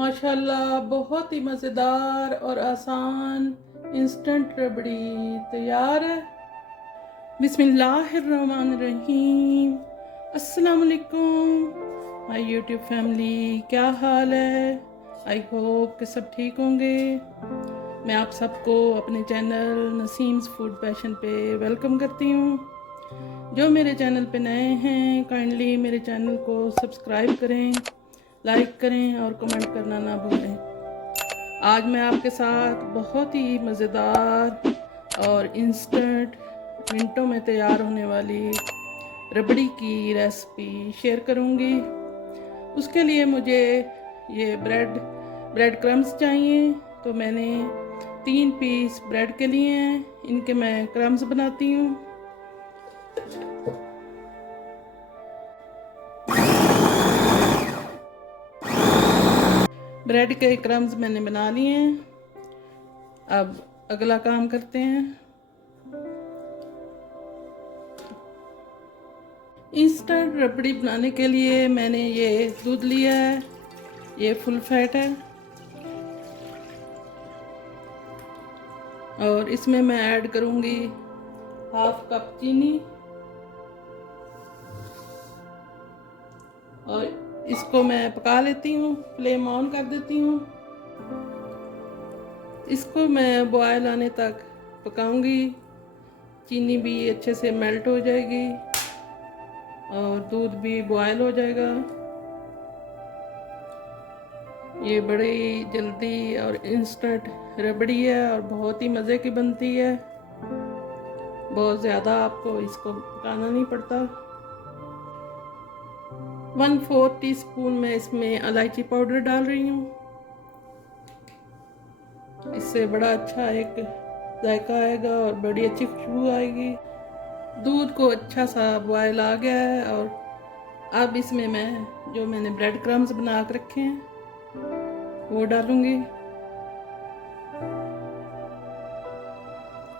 माशाल्लाह बहुत ही मज़ेदार और आसान इंस्टेंट रबड़ी तैयार है। बिस्मिल्लाहिर्रहमानिर्रहीम। अस्सलाम वालेकुम माय यूट्यूब फैमिली, क्या हाल है? आई होप कि सब ठीक होंगे। मैं आप सबको अपने चैनल नसीम्स फूड पैशन पे वेलकम करती हूँ। जो मेरे चैनल पे नए हैं काइंडली मेरे चैनल को सब्सक्राइब करें, लाइक करें और कमेंट करना ना भूलें। आज मैं आपके साथ बहुत ही मज़ेदार और इंस्टेंट मिनटों में तैयार होने वाली रबड़ी की रेसिपी शेयर करूंगी। उसके लिए मुझे ये ब्रेड क्रम्स चाहिए, तो मैंने 3 पीस ब्रेड के लिए हैं। इनके मैं क्रम्स बनाती हूँ। ब्रेड के क्रम्स मैंने बना लिए हैं। अब अगला काम करते हैं। इंस्टेंट रबड़ी बनाने के लिए मैंने ये दूध लिया है, ये फुल फैट है और इसमें मैं ऐड करूंगी 1/2 कप चीनी और इसको मैं पका लेती हूँ। फ्लेम ऑन कर देती हूँ। इसको मैं बॉयल आने तक पकाऊंगी। चीनी भी अच्छे से मेल्ट हो जाएगी और दूध भी बॉयल हो जाएगा। ये बड़ी जल्दी और इंस्टेंट रबड़ी है और बहुत ही मज़े की बनती है। बहुत ज़्यादा आपको इसको पकाना नहीं पड़ता। 1/4 टीस्पून मैं इसमें इलायची पाउडर डाल रही हूँ। इससे बड़ा अच्छा एक जायका आएगा और बड़ी अच्छी खुशबू आएगी। दूध को अच्छा सा बॉयल आ गया है और अब इसमें मैंने ब्रेड क्रम्स बना कर रखे हैं वो डालूंगी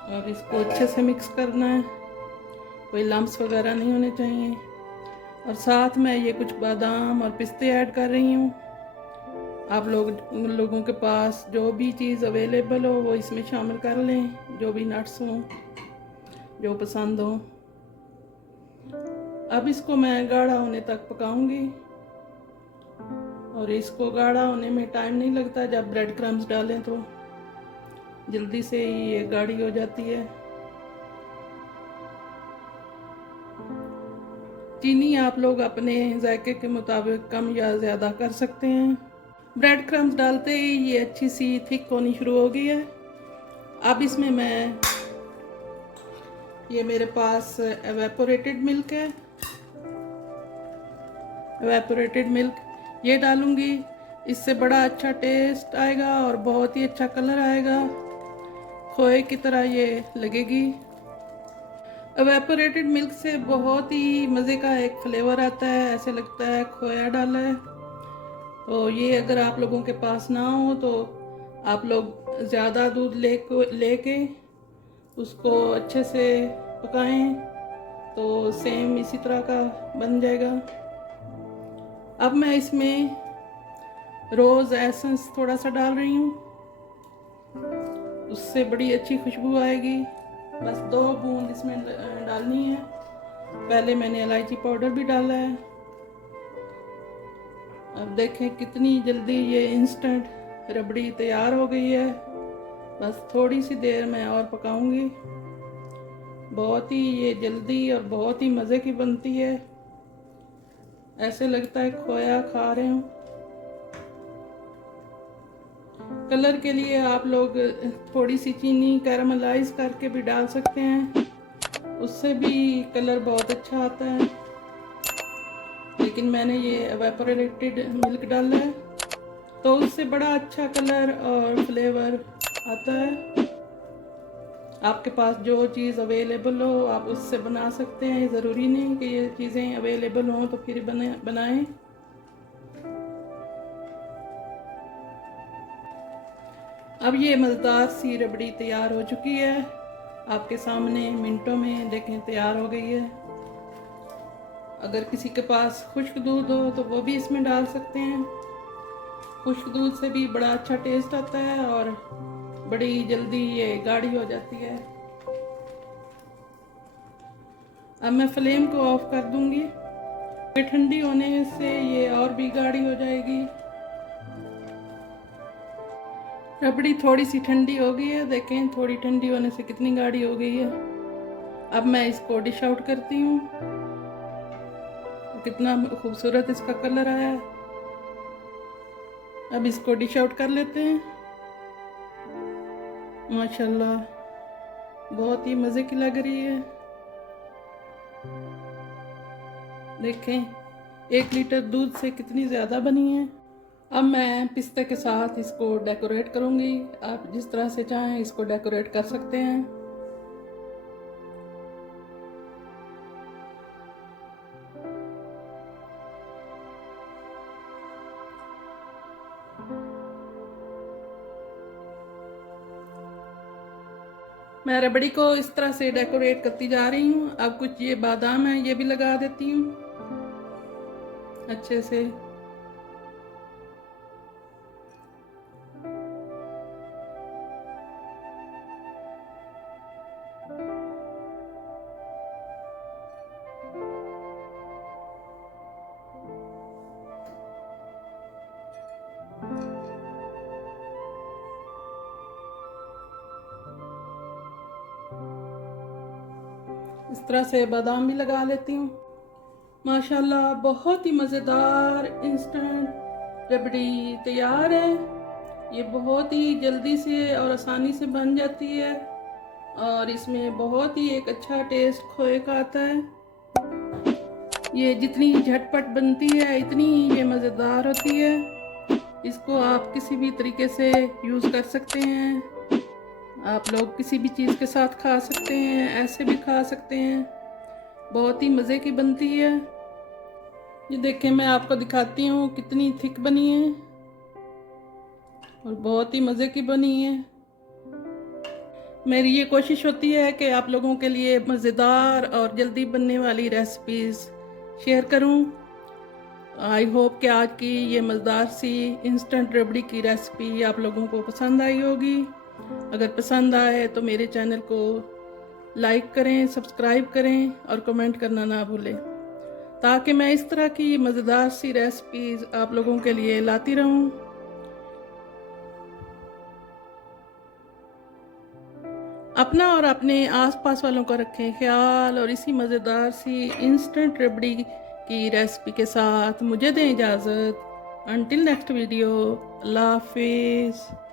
और इसको अच्छे से मिक्स करना है। कोई लम्स वगैरह नहीं होने चाहिए। और साथ में ये कुछ बादाम और पिस्ते ऐड कर रही हूँ। आप लोगों के पास जो भी चीज़ अवेलेबल हो वो इसमें शामिल कर लें, जो भी नट्स हों जो पसंद हो। अब इसको मैं गाढ़ा होने तक पकाऊंगी और इसको गाढ़ा होने में टाइम नहीं लगता। जब ब्रेड क्रम्स डालें तो जल्दी से ही ये गाढ़ी हो जाती है। चीनी आप लोग अपने जायके के मुताबिक कम या ज़्यादा कर सकते हैं। ब्रेड क्रम्स डालते ही ये अच्छी सी थिक होनी शुरू हो गई है। अब इसमें ये मेरे पास एवेपोरेटेड मिल्क है, एवेपोरेटेड मिल्क ये डालूंगी। इससे बड़ा अच्छा टेस्ट आएगा और बहुत ही अच्छा कलर आएगा। खोए की तरह ये लगेगी। एवेपोरेटेड मिल्क से बहुत ही मज़े का एक फ्लेवर आता है, ऐसे लगता है खोया डाला है। तो ये अगर आप लोगों के पास ना हो तो आप लोग ज़्यादा दूध लेके उसको अच्छे से पकाएं तो सेम इसी तरह का बन जाएगा। अब मैं इसमें रोज़ एसेंस थोड़ा सा डाल रही हूँ, उससे बड़ी अच्छी खुशबू आएगी। बस 2 बूंद इसमें डालनी है। पहले मैंने इलायची पाउडर भी डाला है। अब देखें कितनी जल्दी ये इंस्टेंट रबड़ी तैयार हो गई है। बस थोड़ी सी देर में और पकाऊंगी। बहुत ही ये जल्दी और बहुत ही मज़े की बनती है। ऐसे लगता है खोया खा रहे हो। कलर के लिए आप लोग थोड़ी सी चीनी कैरामलाइज करके भी डाल सकते हैं, उससे भी कलर बहुत अच्छा आता है। लेकिन मैंने ये एवेपोरेटेड मिल्क डाला है तो उससे बड़ा अच्छा कलर और फ्लेवर आता है। आपके पास जो चीज़ अवेलेबल हो आप उससे बना सकते हैं। ज़रूरी नहीं कि ये चीज़ें अवेलेबल हों तो फिर बनाएं। अब ये मज़ेदार सी रबड़ी तैयार हो चुकी है। आपके सामने मिनटों में देखें तैयार हो गई है। अगर किसी के पास खुश्क दूध हो तो वो भी इसमें डाल सकते हैं। खुश्क दूध से भी बड़ा अच्छा टेस्ट आता है और बड़ी जल्दी ये गाढ़ी हो जाती है। अब मैं फ्लेम को ऑफ कर दूंगी। ये ठंडी होने से ये और भी गाढ़ी हो जाएगी। रबड़ी थोड़ी सी ठंडी हो गई है, देखें थोड़ी ठंडी होने से कितनी गाढ़ी हो गई है। अब मैं इसको डिश आउट करती हूँ। कितना खूबसूरत इसका कलर आया है। अब इसको डिश आउट कर लेते हैं। माशाल्लाह बहुत ही मज़े की लग रही है। देखें 1 लीटर दूध से कितनी ज़्यादा बनी है। अब मैं पिस्ते के साथ इसको डेकोरेट करूँगी। आप जिस तरह से चाहें इसको डेकोरेट कर सकते हैं। मैं रबड़ी को इस तरह से डेकोरेट करती जा रही हूँ। अब कुछ ये बादाम है, ये भी लगा देती हूँ अच्छे से। इस तरह से बादाम भी लगा लेती हूँ। माशाल्लाह बहुत ही मज़ेदार इंस्टेंट रबड़ी तैयार है। ये बहुत ही जल्दी से और आसानी से बन जाती है और इसमें बहुत ही एक अच्छा टेस्ट खोए का आता है। ये जितनी झटपट बनती है इतनी ही ये मज़ेदार होती है। इसको आप किसी भी तरीके से यूज़ कर सकते हैं। आप लोग किसी भी चीज़ के साथ खा सकते हैं, ऐसे भी खा सकते हैं। बहुत ही मज़े की बनती है। ये देखें मैं आपको दिखाती हूँ कितनी थिक बनी है और बहुत ही मज़े की बनी है। मेरी ये कोशिश होती है कि आप लोगों के लिए मज़ेदार और जल्दी बनने वाली रेसिपीज़ शेयर करूँ। आई होप कि आज की ये मज़ेदार सी इंस्टेंट रबड़ी की रेसिपी आप लोगों को पसंद आई होगी। अगर पसंद आए तो मेरे चैनल को लाइक करें, सब्सक्राइब करें और कमेंट करना ना भूलें, ताकि मैं इस तरह की मज़ेदार सी रेसिपीज़ आप लोगों के लिए लाती रहूं। अपना और अपने आसपास वालों का रखें ख्याल और इसी मज़ेदार सी इंस्टेंट रबड़ी की रेसिपी के साथ मुझे दें इजाज़त। अंटिल नेक्स्ट वीडियो, अल्लाह हाफिज़।